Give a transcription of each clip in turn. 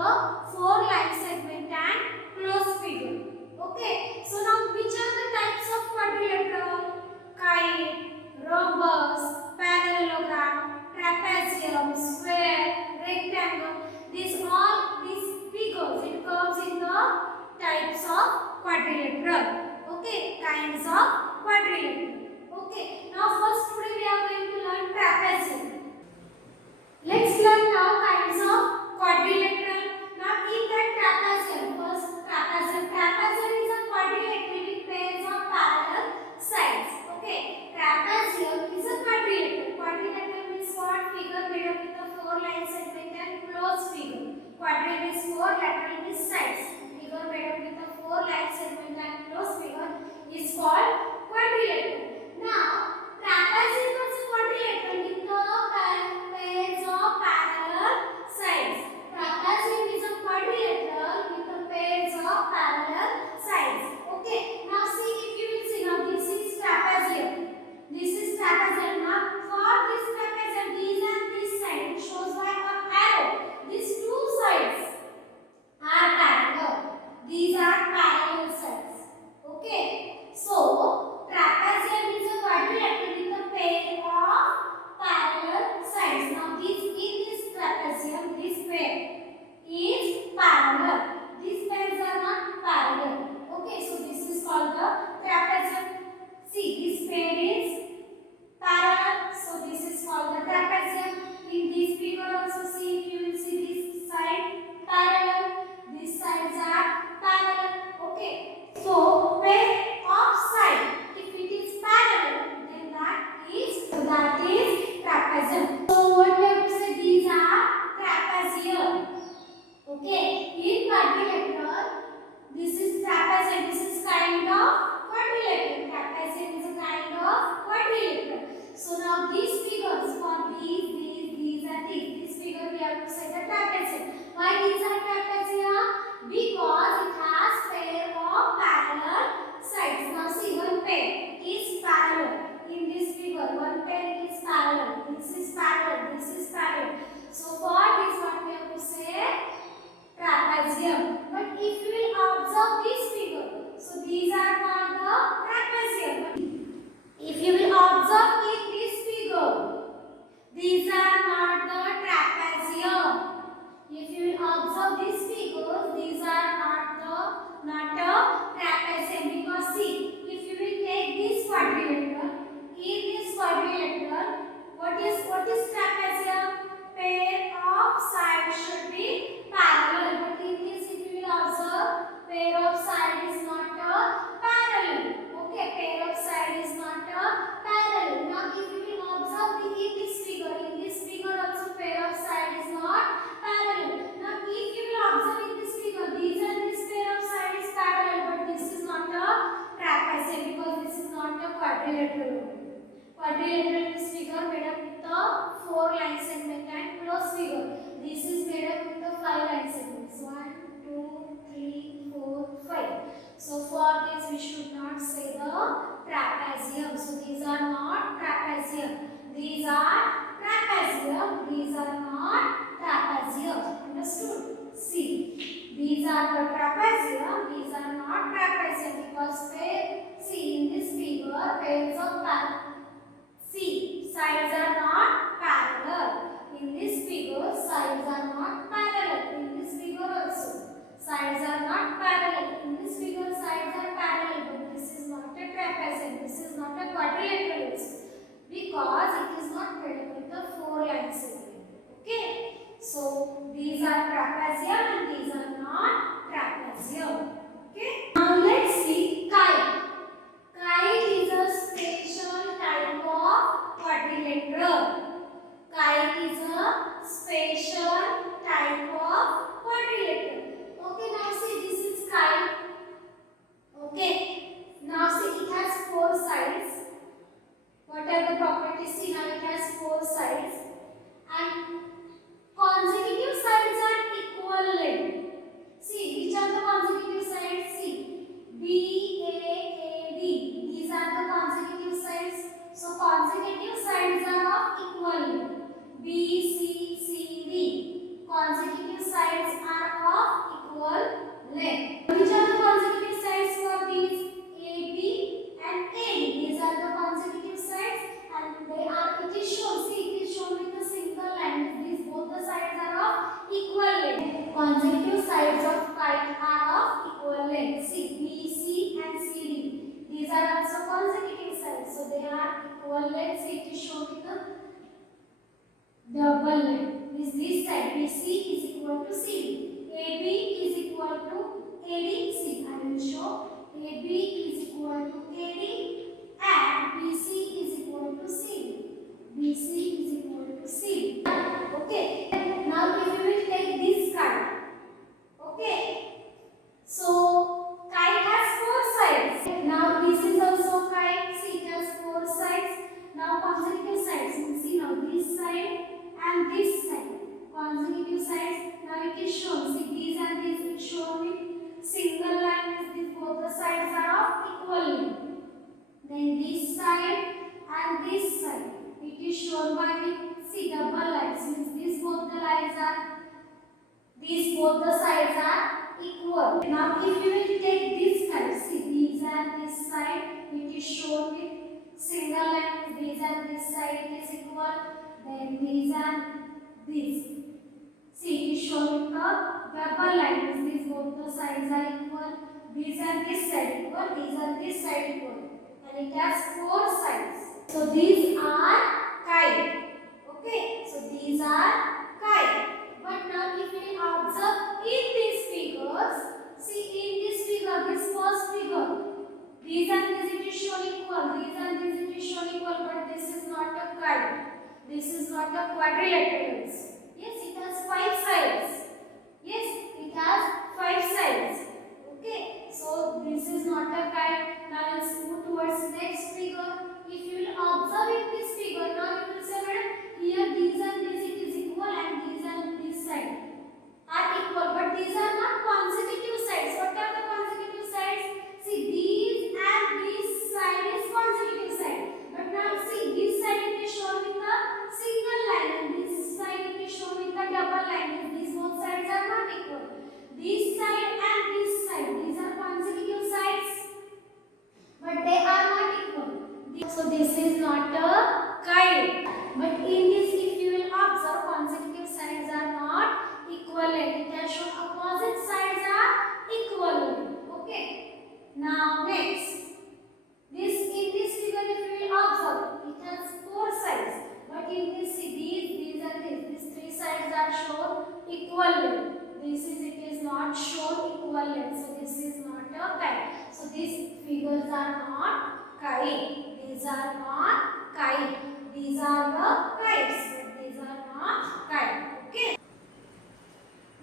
four line segment and closed figure. Okay, so now which are the types of quadrilateral? Kite, rhombus, parallelogram, trapezium, square, rectangle. These figures, it comes in the types of quadrilateral. Okay, kinds of quadrilateral. Okay, now first today we are going to learn trapezium. Let's learn now kinds of quadrilateral. Now in that trapezium, first trapezium. Trapezium is a quadrilateral with pairs of parallel sides. Okay, trapezium is a quadrilateral. Quadrilateral means what? Figure made up with a four line segment and closed figure. Quadrilateral is four, lateral means sides. Figure made up with a four line segment and closed figure is called quadrilateral. Now trapezium is a quadrilateral with pairs of parallel sides. Trapezium is a quadrilateral with the pairs of parallel sides. Okay, now see, if you will see, now this is trapezium. This is trapezium. Now for this trapezium, these and this side, it shows by an arrow. These two sides are parallel. These are parallel sides. Okay, so trapezium is a quadrilateral with a pair of parallel sides. Now in this trapezium, this pair is parallel. These pairs are not parallel. Okay, so this is called the trapezium. See, this pair is parallel, so this is called the trapezium. In this figure also, see, if you will see this side parallel, these sides are parallel. Okay, so pair of side, if it is parallel, then that is trapezium. So what we have to say, these are trapezium. Okay, in quadrilateral, this is trapezium. This is kind of quadrilateral. Trapezium is a kind of quadrilateral. So now these figures, for these and these. This figure we have to say the trapezium. Why these are trapezium? Because it has pair of parallel sides. Now see, one pair is parallel. In this figure, one pair is parallel. This is parallel. This is parallel. So for this, what we have to say? Trapezium. But if you will observe this figure, so these are not the trapezium. If you will observe in this figure, these are not the trapezium. If you will observe this figure, these are not a trapezium. Because see, if you will take this quadrilateral, in this quadrilateral, what is trapezium? Pair of sides should be parallel. But in this, if you will observe, pair of side is not a parallel. Okay, pair of side is not a parallel. Now if you will observe in this figure also pair of side is not parallel. Now if you will observe in this figure, these and this pair of side is parallel, but this is not a trapezium because this is not a quadrilateral. Quadrilateral is figure made up with the four line segment and closed figure. This is made up with the five line segments. 1, 2, 3, 4, 5. So for this we should not say the trapezium. So these are not trapezium. These are trapezium. These are not trapezium. Understood? See, these are the trapezium. These are not trapezium because see, in this figure pairs of see, sides are not parallel. In this figure, sides are not parallel. In this figure also, sides are not parallel. In this figure, sides are parallel. But this is not a trapezium. This is not a quadrilateral also, because it is not made up with the four line segment. Okay. So these are trapezium and these are not trapezium. Okay. Now let's see kite. Kite is a special type of quadrilateral. Kite is a special type of quadrilateral. Okay, now see, this is kite. Okay, now see, it has four sides. What are the properties? See, now it has four sides and consecutive sides are equal length. See, which are the consecutive sides? See, B, A, D. These are the consecutive sides. So consecutive sides are of equal length. B, C, C, D. Consecutive sides are double line. Means this side BC is equal to CD. AB is equal to AD. See, I will show AB is equal to AD and BC is equal to CD. BC is equal to CD. Okay. Now if you will take this card. Okay. So kite has four sides. Now this is also kite. See, it has four sides. Now consecutive sides. You see now this side and this side. Consecutive sides. Now it is shown. See, these and these it shown with single line. Is these both the sides are of equal length. Then this side and this side it is shown by with see double lines. Means these both the lines are. These both the sides are equal. Now if you will take this side, see these and this side, it is shown with single line. These and this side it is equal. Then these and this. See, it is shown with a double line. These both the sides are equal. These and this side equal. These and this side equal. And it has four sides. So these are kite. Okay. So these are kite. But now if we observe in these figures, see in this figure, this first figure, these and this it is shown equal, these and this it is shown equal, but this is not a kite. This is not a quadrilateral. Yes, it has five sides. Yes, it has five sides. Okay, so this is not a kite. Now let's move towards next figure. If you will observe in this figure, now you will say, madam, here these and this it is equal and these and this side are equal, but these are not consecutive sides. What are the consecutive sides? See, these and this side is consecutive side. But now see, this side it is shown with a single line and this side it is shown with a double line. These both sides are not equal. This side and this side, these are consecutive sides, but they are not equal. So this is not a kite. But in this, if you will observe, consecutive sides are not equivalent. It has shown opposite sides are equivalent. Okay. Now next, this in this figure, if you will observe, it has four sides. But in this, see these and these three sides are shown equivalent. This is it is not shown equivalent. So this is not a kite. So these figures are not kite. These are not kite. These are the kites, but these are not kites. Okay.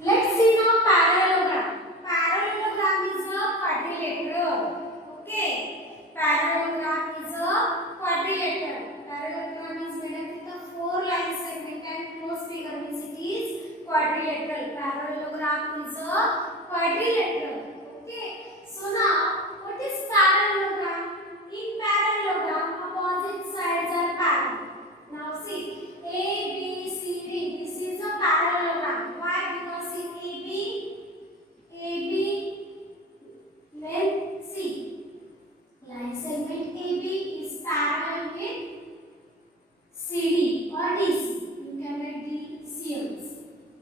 Let's see now parallelogram. Parallelogram is a quadrilateral. Okay. Parallelogram is a quadrilateral. Parallelogram is made up with a four line segment and close figure, means it is quadrilateral. Parallelogram is a quadrilateral. Okay. So now, what is parallelogram? In parallelogram, opposite sides are parallel. Now see, A, B, C, D. This is a parallelogram. Why? Because see, AB, then C. Line segment AB is parallel with CD or DC. You can write DCMs.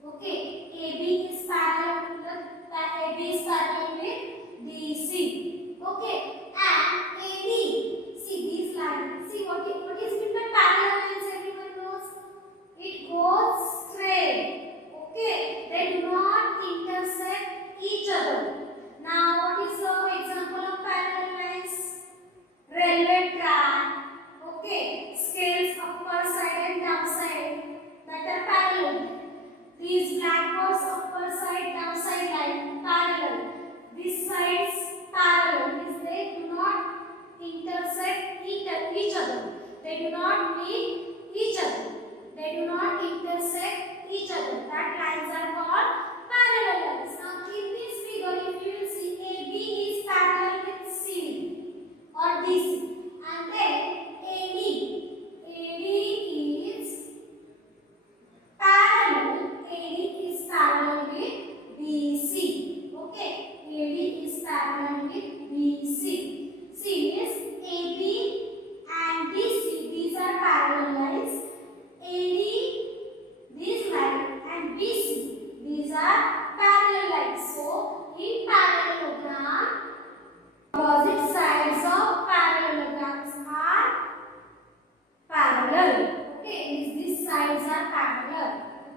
Okay, AB is parallel with DC. Okay. And AD, see these lines. See what is meant by parallel lines? Everyone knows. It goes straight. Okay, they do not intersect each other. Now, what is the example of parallel lines? Railway track. Okay, scales upper side and down side that are parallel. These blackboards upper side, down side line parallel. These sides parallel. They do not intersect each other. They do not meet each other. They do not intersect each other. That lines are called parallel lines. Now in this figure, if you will see, AB is parallel with CD or DC, and then AD is parallel. AD is parallel with BC. Okay, AD is parallel with BC. See, is AB and DC. These are parallel lines. AD sides are parallel.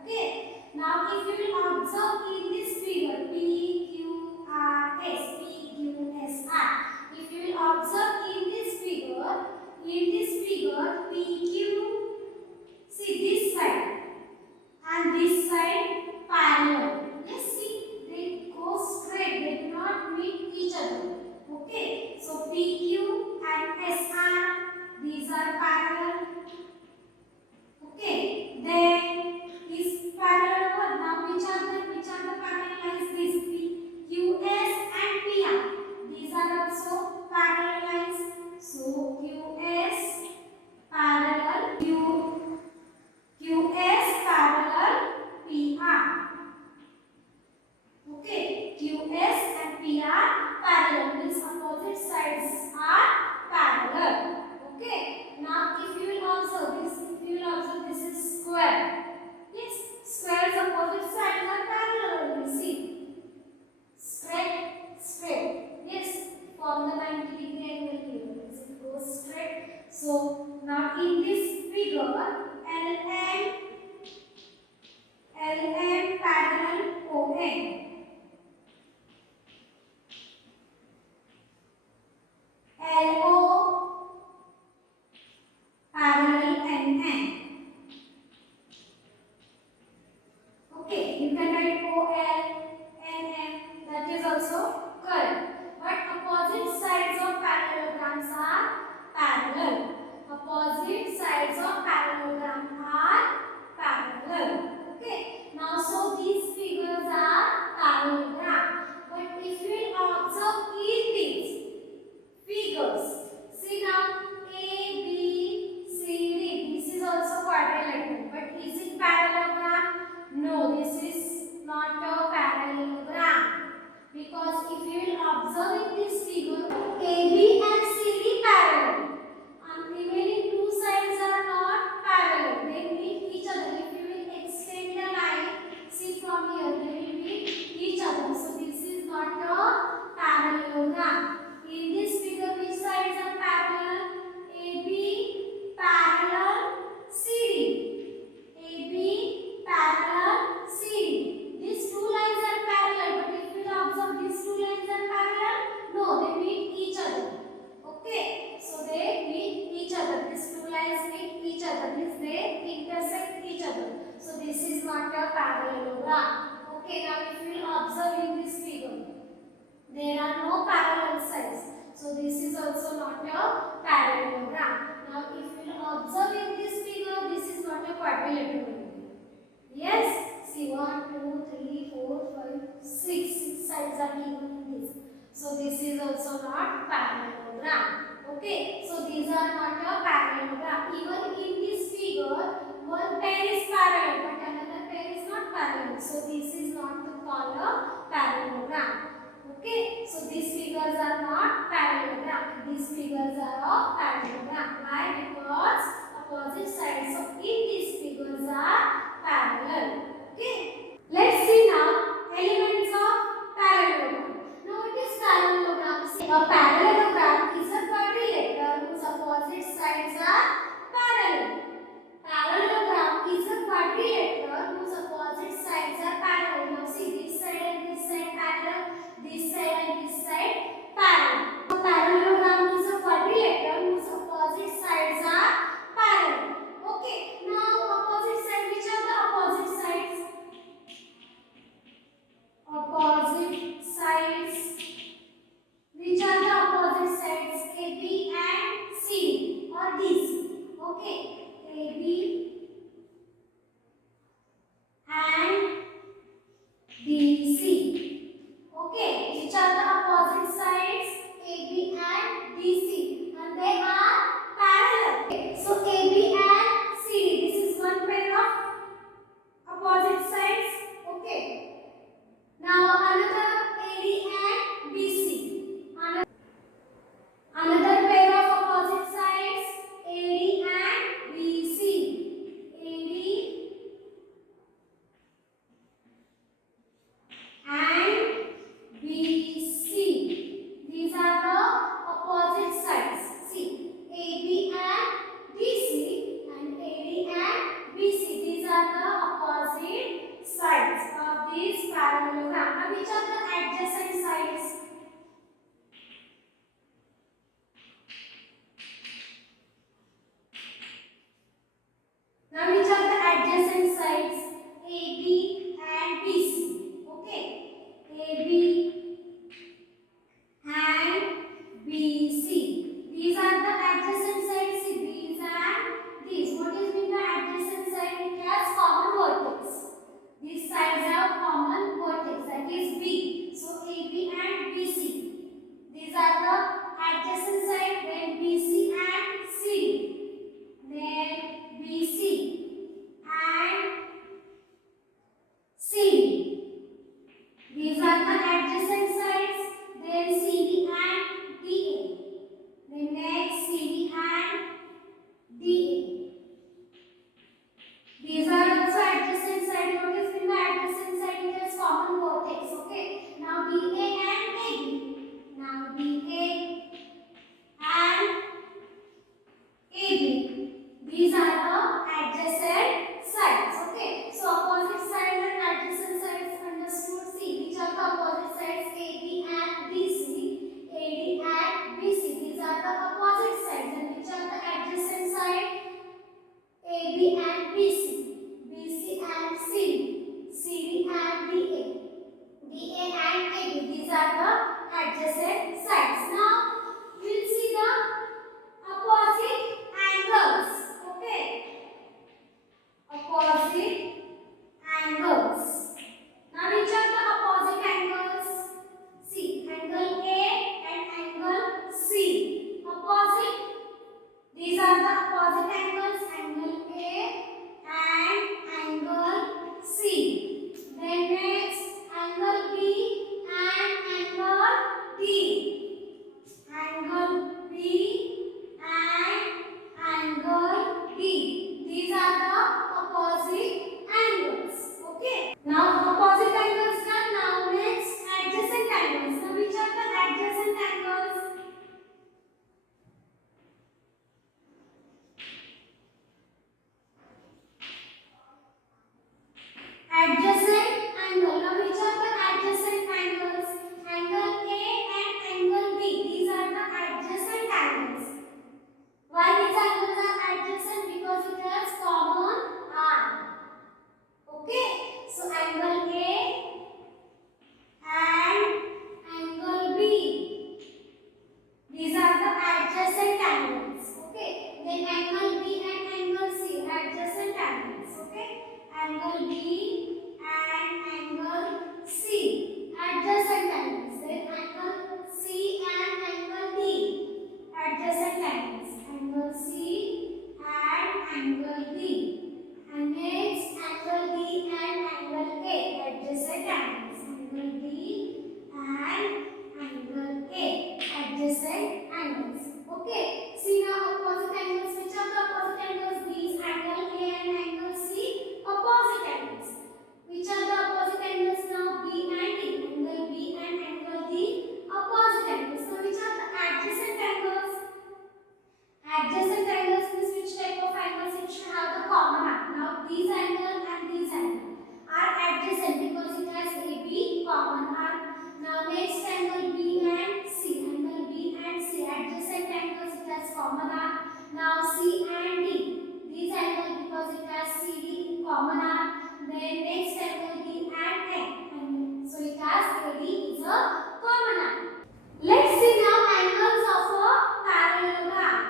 Okay. Now if you will observe in this figure PQRS, PQSR. If you will observe in this figure PQ, see this side and this side parallel. Yes, see, they go straight, they do not meet each other. Okay, so PQ and SR, these are parallel. Okay, then this parallel one. Now which are the parallel lines? This QS and PR. These are also parallel lines. So QS parallel QS parallel PR. Okay, QS and PR parallel means opposite sides are parallel. Okay, now if you will observe this is square. Yes, squares opposite sides are parallel only. See, straight. Yes, form the 90-degree angle here. Yes, it goes straight. So now in this figure, LM parallel ON. LO parallel NN. Okay, you can write OL, NN, that is also correct. But opposite sides of parallelograms are parallel. Opposite sides of parallelogram are parallel. Okay, now so these figures are parallelogram. But if you will observe in these figures, see now A, B, C, D. This is also quadrilateral. But is it parallelogram? No, this is not a parallelogram. Because if you will observe in this figure, AB and CD parallel. And remaining two sides are not parallel. They meet each other. If you will extend the line, see from here, they will meet each other. So this is not a parallelogram. In this figure, which sides are parallel? AB parallel CD. AB parallel CD. These two lines are parallel, but if you observe these two lines are parallel, no, they meet each other. Okay, so they meet each other. These two lines meet each other. Means they intersect each other. So this is not a parallelogram. Okay, now if you observe in this figure, there are no parallel sides. So this is also not a parallelogram. Now if you observe in this figure, this is not a quadrilateral. Yes? See 1, 2, 3, 4, 5, 6. 6 sides are given in this. So this is also not parallelogram. Okay? So these are not a parallelogram. Even in this figure, one pair is parallel but another pair is not parallel. So this is not called a parallelogram. Okay, so these figures are not parallelogram. These figures are of parallelogram. Why? Because opposite sides of in these figures are parallel. Okay. Let's see now elements of parallelogram. Now what is parallelogram? A parallelogram is a quadrilateral whose opposite sides are parallel. Parallelogram is a quadrilateral whose opposite sides are parallel. Now see this side and this side parallel. This side and this side parallel. A parallelogram is a quadrilateral whose opposite sides are parallel. Okay, now opposite side, which are the opposite sides? Opposite sides. Which are the opposite sides? AB and CD or DC. Okay, AB and DC. Okay, which are the opposite are the opposite sides of this parallelogram. Now which are the adjacent sides? Now which are the adjacent sides? AB and BC. Okay. AB and BC. These are the adjacent sides. These and these. What is mean by adjacent side? It has common vertex. These sides have common vertex, that is B. So AB and BC. These are the adjacent side. Then BC and CD. Then BC and CD. These are the adjacent sides. Then CD and DA. Then next CD and DA. These are also adjacent sides. What is in the adjacent side? It has common vertex. Okay. Now DA and AB. Now DA and AB. These are the adjacent sides. Okay. So opposite sides and adjacent sides understood. See which are the opposite sides? AB and BC. AD and BC. These are the opposite sides. And which are the adjacent sides? AB and BC. BC and CD. CD and DA. DA and AB. These are the adjacent sides. Now we will see the opposite angles. Okay. Opposite angles. Now which are the opposite angles? See, angle A and angle C. Opposite. These are the opposite angles. Angle A and angle C. Then next angle B and angle D. Angle B and angle D. These are the opposite angles. Okay. Now opposite angles done. Now next adjacent angles. Now which are the adjacent angles? Adjacent angle. Now which are the adjacent angles? Angle A and angle B. These are the adjacent angles. Why these angles are adjacent? Because it has common arm. Okay. So angle A and angle B. These are the adjacent angles. Okay. Then angle B and angle C. Adjacent angles. Okay. Angle B and angle C. Adjacent angles. Then angle C and angle D. Adjacent angles. Angle C and angle D. And next angle D and angle A. Adjacent angles. Angle D and angle A. Adjacent angles. Okay. See now opposite angles. Which are the opposite angles? These angle A and angle C. Opposite angles. Which are the opposite angles now? B and D. Angle B and angle D. Opposite angles. So which are the adjacent angles? Adjacent angles means which type of angles it should have the common arm. Now these angle and these angle are adjacent because it has AB common arm. Now next angle B and C. Angle B and C. Adjacent angles, it has common arm. Now C and D. These angles because it has CD common arm. Then next angle D and A. So it has AD is a common arm. Let's see now angles of a parallelogram.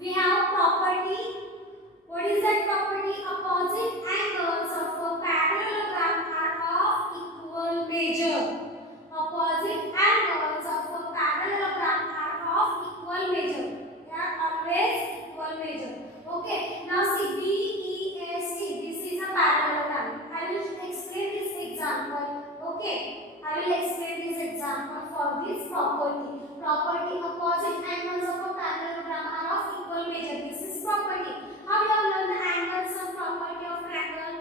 We have property. What is that property? Opposite angles of a parallelogram are of equal measure. Opposite angles of a parallelogram are of equal measure. They are always equal measure. Okay. Now see BEST. This is a parallelogram. I will explain this example. Okay. I will explain this example for this property. Property opposite angles of a parallelogram are of equal measure. This is property. How you have learned the angles of property of triangle?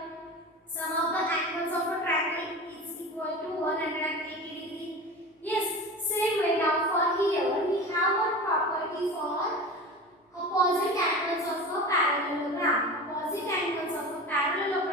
Sum of the angles of a triangle is equal to 180 degree. Yes, same way now for here we have a property for opposite angles of a parallelogram. Opposite angles of a parallelogram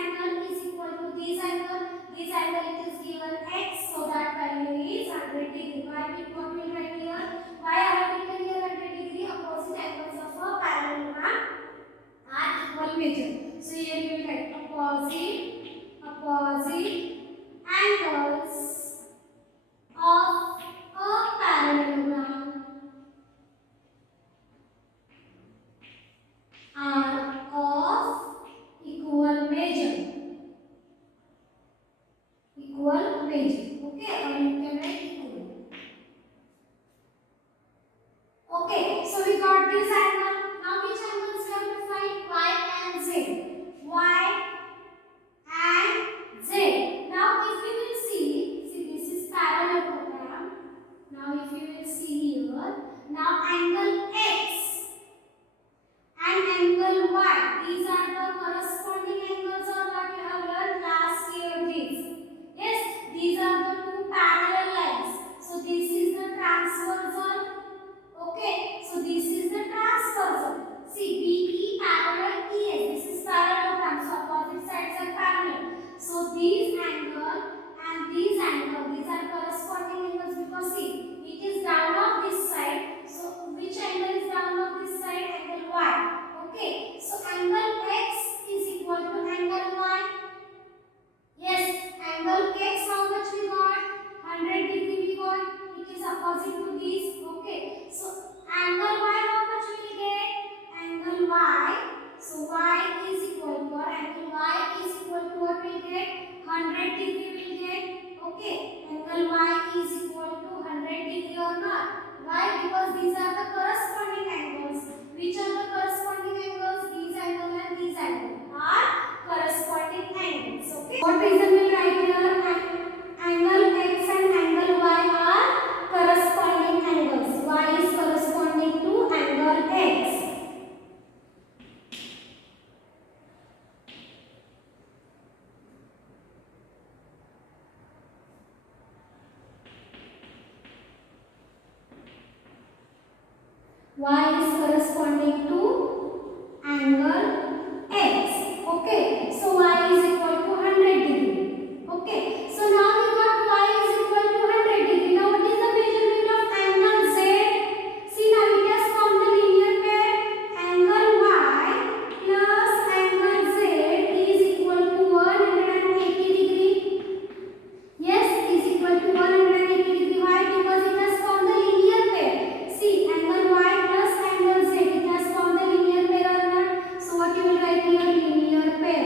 angle is equal to this angle. This angle it is given x, so that value is 100 degree. Why we what will write here? Why I have written here 100 degree? Opposite angles of a parallelogram are equal measure. So here we will write opposite angles of a parallelogram are of equal measure. Equal measure. Okay, or you can write equal. Okay, so we got this angle. Now which angles we have to find? Y and Z. Y and Z. Now if you will see this is parallelogram. Now if you will see here, now angle X and angle Y, these are the corresponding angles or what you have learned last year these. Yes, these are the two parallel lines. So this is the transversal. Okay, so this is the transversal. See, BE parallel ES. This is parallelogram, so opposite sides are parallel. So these angle and these angle, these are corresponding angles because see, it is down of this side. So which angle is down of this side? Angle Y. Okay, so angle X is equal to angle Y. Yes, angle X how much we got? 100 degree we got. It is opposite to this. Okay, so angle Y how much we will get? Angle Y. So Y is equal to, or angle Y is equal to what we will get? 100 degree we will get. Okay, angle Y is equal to 100 degree or not? Why? Because these are the corresponding angles. Which are the corresponding angles? These angle and these angle are corresponding angles. Okay. What reason will write here? Angle X and angle Y are corresponding angles. Y is corresponding to angle X. Y is corresponding to angle X. Okay, so Y is equal to 100 degree. Okay, so now we got Y is equal to 100 degree. Now what is the measurement of angle Z? See, now it has formed the linear pair. Angle Y plus angle Z is equal to 180 degree. Yes, is equal to 180 degree. Why? Because it has formed the linear pair. See, angle Y plus angle Z, it has formed the linear pair or not? So what you will write here? Linear pair.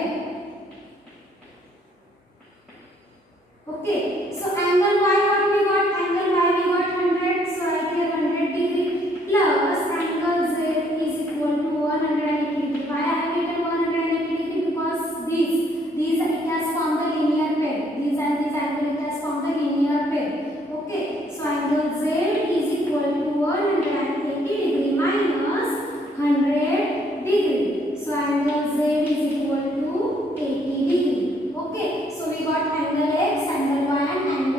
Okay, so angle Y what we got? Angle Y we got 100, so write here 100 degree plus angle Z is equal to 180 degree. Why I have written 180 degree? Because these it has formed the linear pair. These and this angle it has formed the linear pair. Okay, so angle Z is equal to 180 degree minus 100 degree. So angle Z is equal to 80 degree. Okay, so we got angle X, angle Y and angle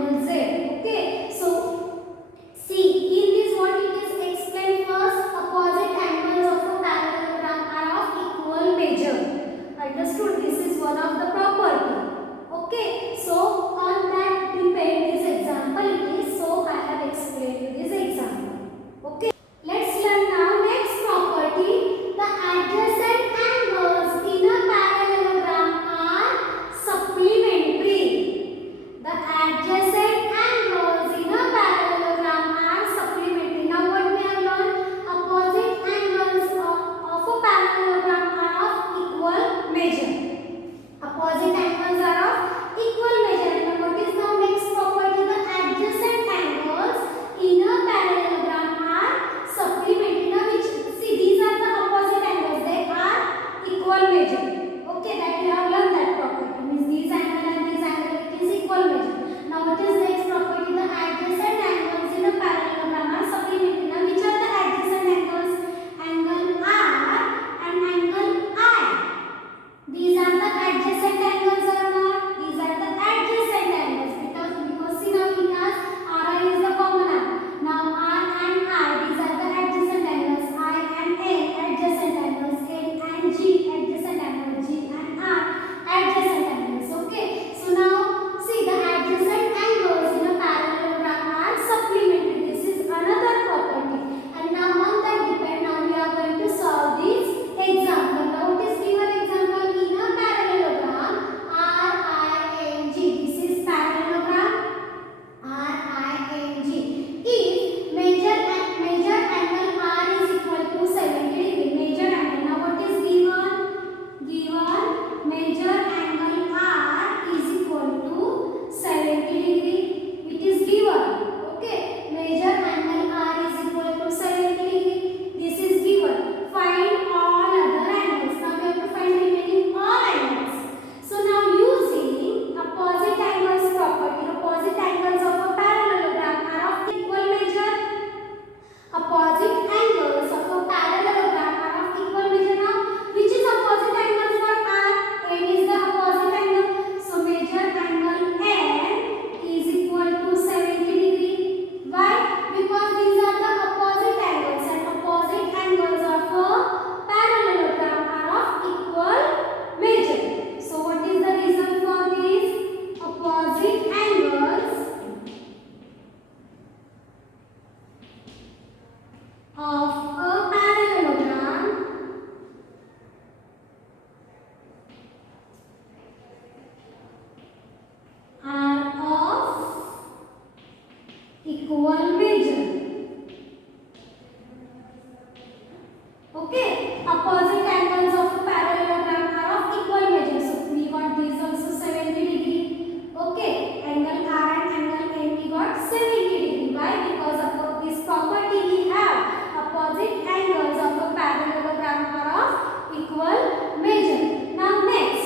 equal measure. Okay, opposite angles of a parallelogram are of equal measure. So we got these also 70 degree. Okay, angle R and angle A we got 70 degree. Why? Because of this property we have opposite angles of a parallelogram are of equal measure. Now next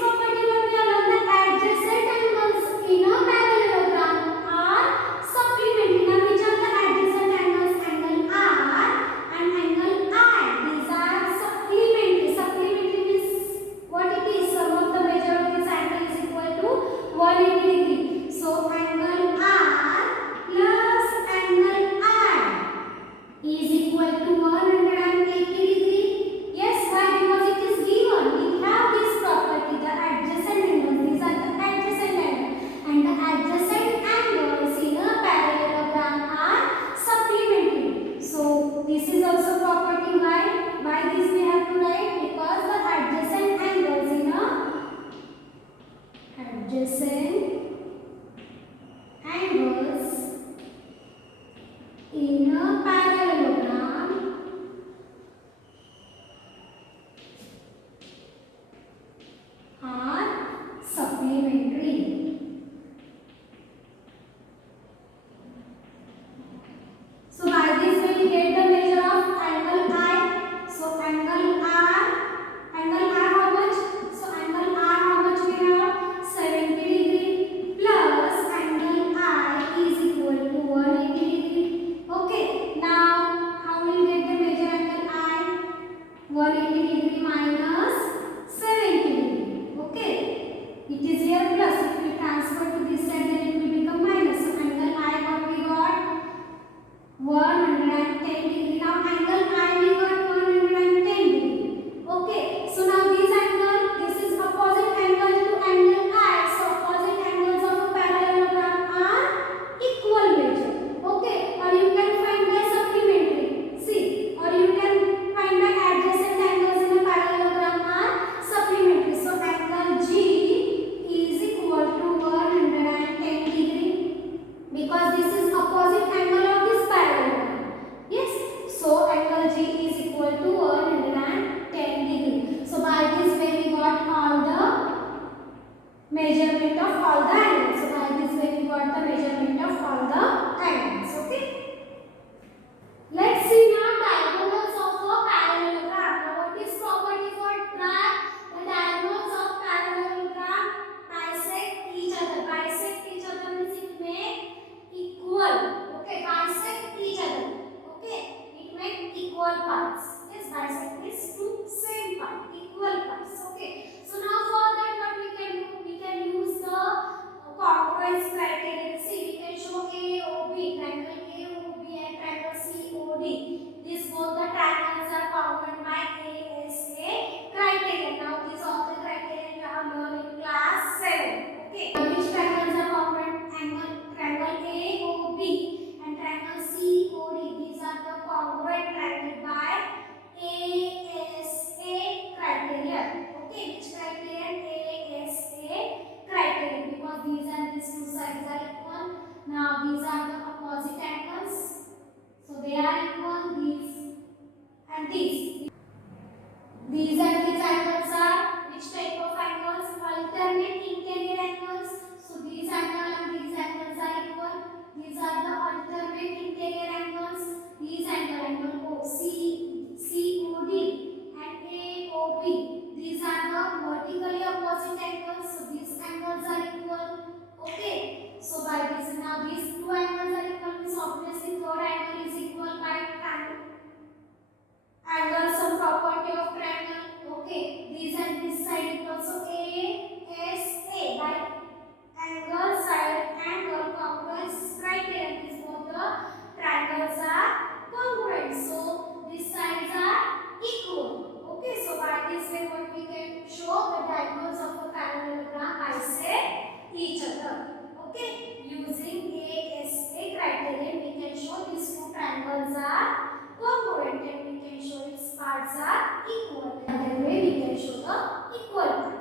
property what we have learned, the adjacent angles in a parallelogram are supplementary. Now which are the adjacent angles? Angle R and angle I. These are supplementary. Supplementary means what it is? Sum of the measure of this angle is equal to 180 degree. So angle R plus angle I is equal to 180 degree. Yes, why? Because it is given. We have this property, the adjacent angles. These are the adjacent angles, and the adjacent angles in a parallelogram are supplementary. So this is also property. Why? Why this we have to write? Because the adjacent angles in a parallelogram are supplementary. So by this way we get the measure of angle I. So angle R how much? So angle R how much we have? 70 degree plus angle I is equal to 180 degree. Okay, now how will we get the measure angle I? 180 degree minus 70 degree. Okay, it is here plus. If we transfer to this side then it will become minus. So angle I what we got? 110 degree. Now angle I we got 110 degree. Okay, so now this angle, this is opposite angle to angle I. So opposite angles of a parallelogram are equal measure. Okay, or you can find by supplementary. See, or you can find by adjacent angles in a parallelogram are supplementary. So angle G is equal to 110 degree because this is opposite angle of this parallelogram. Yes, so angle G is equal to 110 degree. So by this way we got all the measurement of all the angles. So by this way we got the measurement of all the angles. Okay. Let's see now diagonals of a parallelogram. Now what is property for track? The diagonals of parallelogram bisect each other. Bisect each other means it make equal. Okay, bisect each other. Okay, it make equal parts. Yes, bisect means two same part, equal parts. Okay, so now for that what we can do? We can use the congruence criterion. See, we can show AOB, triangle AOB and triangle COD. These both the triangles are congruent by ASA criterion. Now these all the criterion you have learned in class 7. Okay, now which triangles are congruent? Triangle AOB and triangle COD. These are the congruent triangle by ASA criterion. Okay, which criterion? ASA criterion, because these and these two sides are equal. Now these are the opposite angles, so they are equal. These and these and these angles are which type of angles? Alternate interior angles. So these angle and these angles are equal. These are the alternate interior angles. These angle OC, COD and AOB. These are the vertically opposite angles. So these angles are equal. Okay. So by this now these two angles are equal means obviously third angle is equal by angle some property of triangle. Okay. These and this side equal. So ASA by angle side angle congruence criterion. These both the triangles are congruent. So these sides are equal. Okay. So by this way what we can show the diagonals of a parallelogram bisect each other. Okay. Using ASA criterion we can show these two triangles are congruent and we can show its parts are equal. That way we can show the equal part.